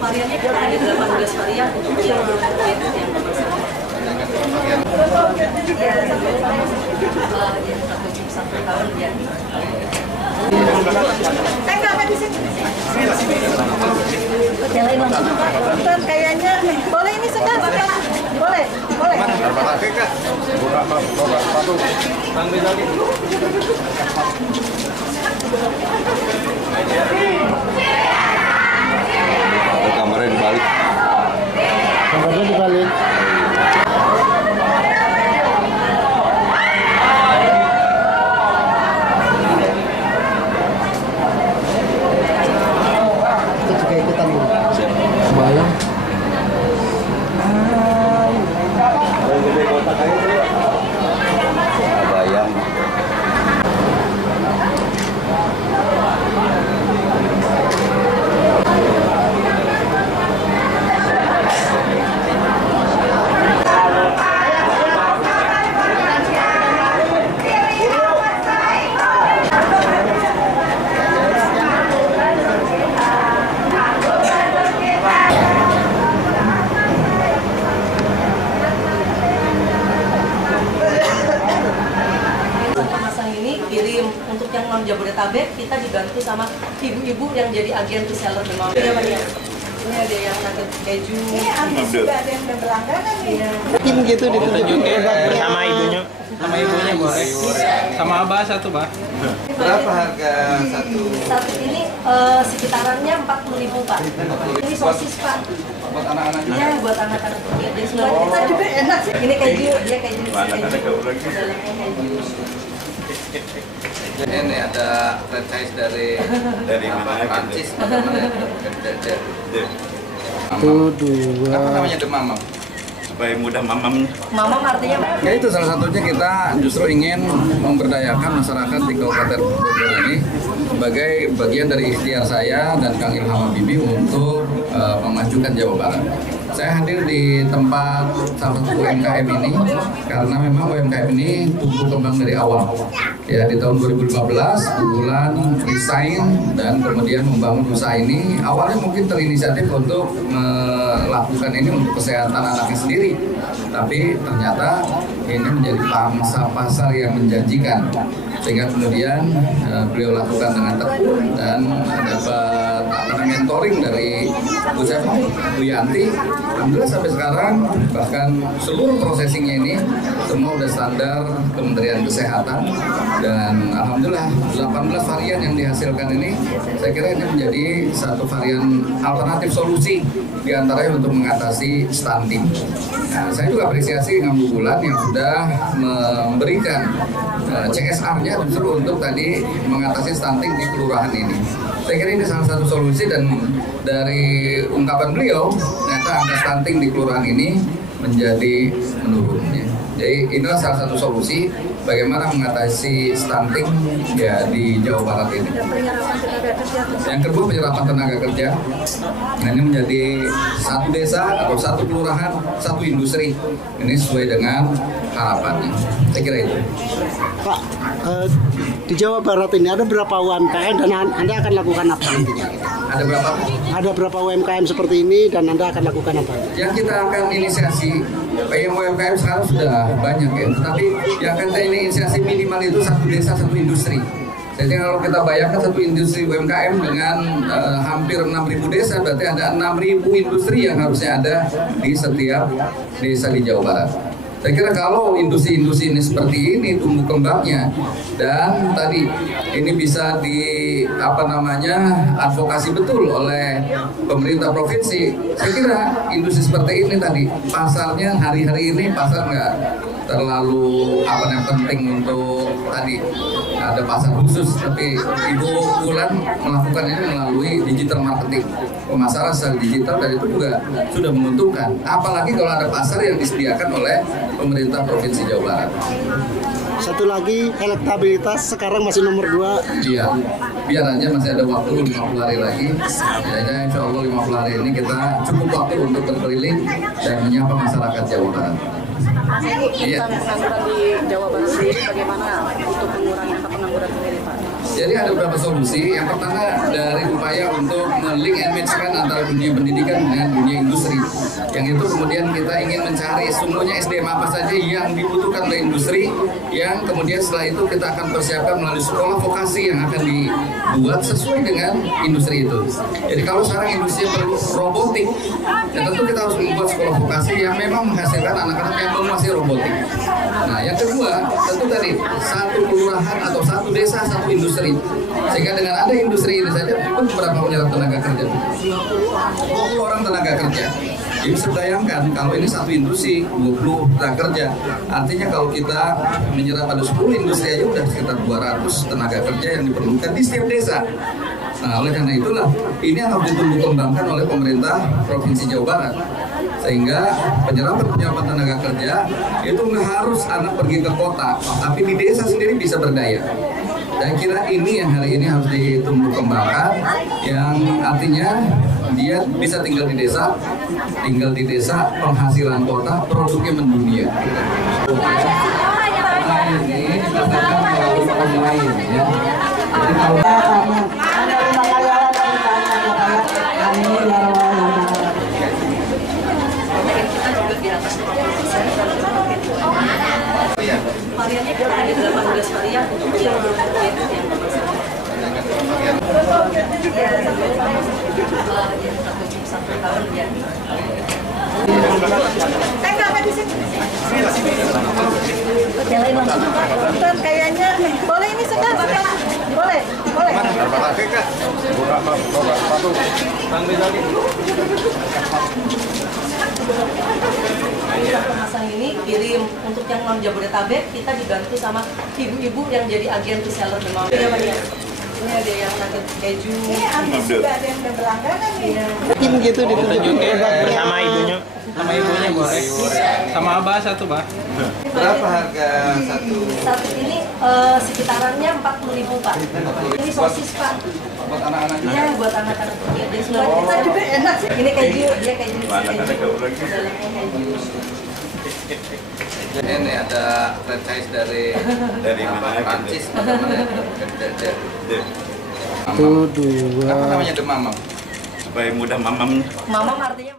Variannya kita ada 18 varian untuk yang satu tahun ya. Jalan langsung Pak. Kayaknya boleh ini sekarang. Boleh. Kamarnya dibalik. Kamarnya dibalik. Kita juga ikutan dulu. Bayang. Bayang. Kirim untuk yang non Jabodetabek, kita dibantu sama ibu-ibu yang jadi agen reseller demam. Iya Pak ya. Ini ada yang nugget keju. Ini juga ada yang berlangganan ya. Mungkin gitu ditunjukin sama ibunya. Sama ibunya boleh. Sama abah satu, Pak. Berapa harga satu? Satu ini sekitarannya 40.000 Pak. Ini sosis Pak. Buat anak-anak juga? Iya, buat anak-anak juga. Buat kita juga enak sih. Ini keju, dia keju. Dalamnya keju. Ini ada franchise dari mana? Prancis. Satu, dua. Apa namanya demam? Supaya mudah mamamnya. Mama artinya Ya itu salah satunya kita justru ingin memberdayakan masyarakat di Kabupaten Bogor ini sebagai bagian dari ikhtiar saya dan Kang Ilham Habibie untuk memajukan Jawa Barat. Saya hadir di tempat salah satu UMKM ini karena memang UMKM ini tumbuh kembang dari awal. Ya di tahun 2015 bulan resign dan kemudian membangun usaha ini awalnya mungkin terinisiatif untuk melakukan ini untuk kesehatan anaknya sendiri. Tapi ternyata ini menjadi pangsa pasar yang menjanjikan sehingga kemudian beliau lakukan dengan tekun dan dapat mentoring dari Bu Sefa, Bu Yanti. Alhamdulillah sampai sekarang bahkan seluruh processingnya ini semua udah standar Kementerian Kesehatan dan alhamdulillah 18 varian yang dihasilkan ini saya kira ini menjadi satu varian alternatif solusi diantaranya untuk mengatasi stunting. Nah, saya juga apresiasi dengan Bu Bulan yang sudah memberikan CSR-nya justru untuk tadi mengatasi stunting di kelurahan ini. Saya kira ini salah satu solusi dan dari ungkapan beliau ternyata angka stunting di kelurahan ini menjadi menurun. Jadi inilah salah satu solusi bagaimana mengatasi stunting ya di Jawa Barat ini. Yang kedua penyerapan tenaga kerja. Nah, ini menjadi satu desa atau satu kelurahan, satu industri. Ini sesuai dengan harapannya. Saya kira itu. Pak, di Jawa Barat ini ada berapa UMKM dan Anda akan lakukan apa nantinya? Ada berapa? Ada berapa UMKM seperti ini dan Anda akan lakukan apa? Yang kita akan inisiasi, yang UMKM sekarang sudah banyak ya, tapi yang akan kita inisiasi minimal itu satu desa, satu industri. Jadi kalau kita bayangkan satu industri UMKM dengan hampir 6.000 desa, berarti ada 6.000 industri yang harusnya ada di setiap desa di Jawa Barat. Saya kira kalau industri-industri ini seperti ini tumbuh kembangnya dan tadi ini bisa advokasi betul oleh pemerintah provinsi. Saya kira industri seperti ini tadi pasarnya hari-hari ini pasar nggak terlalu penting untuk tadi ada pasar khusus, tapi Ibu Bulan melakukan ini melalui digital marketing, pemasaran secara digital, dan itu juga sudah menguntungkan. Apalagi kalau ada pasar yang disediakan oleh pemerintah Provinsi Jawa Barat. Satu lagi, elektabilitas sekarang masih nomor 2. Iya, biar aja masih ada waktu 50 hari lagi. Ya, insya Allah 50 hari ini kita cukup waktu untuk berkeliling dan menyapa masyarakat Jawa Barat. Iya. Pengangguran di Jawa Barat sendiri bagaimana untuk mengurangi angka pengangguran sendiri Pak? Jadi ada beberapa solusi. Yang pertama dari upaya untuk men-link and match-kan antara dunia pendidikan dengan dunia industri. Yang itu kemudian kita ingin mencari sungguhnya SDM apa saja yang dibutuhkan oleh industri, yang kemudian setelah itu kita akan persiapkan melalui sekolah vokasi yang akan dibuat sesuai dengan industri itu. Jadi kalau sekarang industri perlu robotik, ya tentu kita harus membuat sekolah vokasi yang memang menghasilkan anak-anak yang menguasai robotik. Nah, yang kedua tentu tadi satu kelurahan atau satu desa satu industri, sehingga dengan ada industri ini saja pun berapa menyerap tenaga kerja? 20 orang tenaga kerja. Jadi bisa bayangkan kalau ini satu industri 20 tenaga kerja, artinya kalau kita menyerap pada 10 industri aja udah sekitar 200 tenaga kerja yang diperlukan di setiap desa. Nah, oleh karena itulah ini yang harus ditumbuh kembangkan oleh pemerintah Provinsi Jawa Barat, sehingga penyerapan tenaga kerja itu nggak harus anak pergi ke kota, tapi di desa sendiri bisa berdaya. Dan kira ini yang hari ini harus ditumbuh kembangkan, yang artinya dia bisa tinggal di desa, penghasilan kota, produknya mendunia. Ini dilakukan melalui online, ya. Jadi kalau variannya kita ada 18 varian untuk yang satu tahun ya. Kayaknya boleh ini sekarang, boleh. Kemasan ini kirim untuk yang non Jabodetabek, kita dibantu sama ibu-ibu yang jadi agen reseller demam. Iya banyak. Ini ada yang nugget keju. Ini habis juga ada yang udah berlangganan nih. Mungkin gitu Tunjukin sama ibunya. Sama ibunya boleh. Sama abah satu, Pak. berapa harga satu? Satu ini sekitarannya 40.000 Pak. Ini sosis Pak. Buat anak-anak juga? Iya, buat anak-anak. Buat kita juga enak sih. Ini keju, dia keju. Anak-anak kau lagi. Dalamnya keju. Jadi ini ada franchise dari mana? Prancis. Satu, dua. Apa namanya The Mamam? Supaya mudah mamam. Mama artinya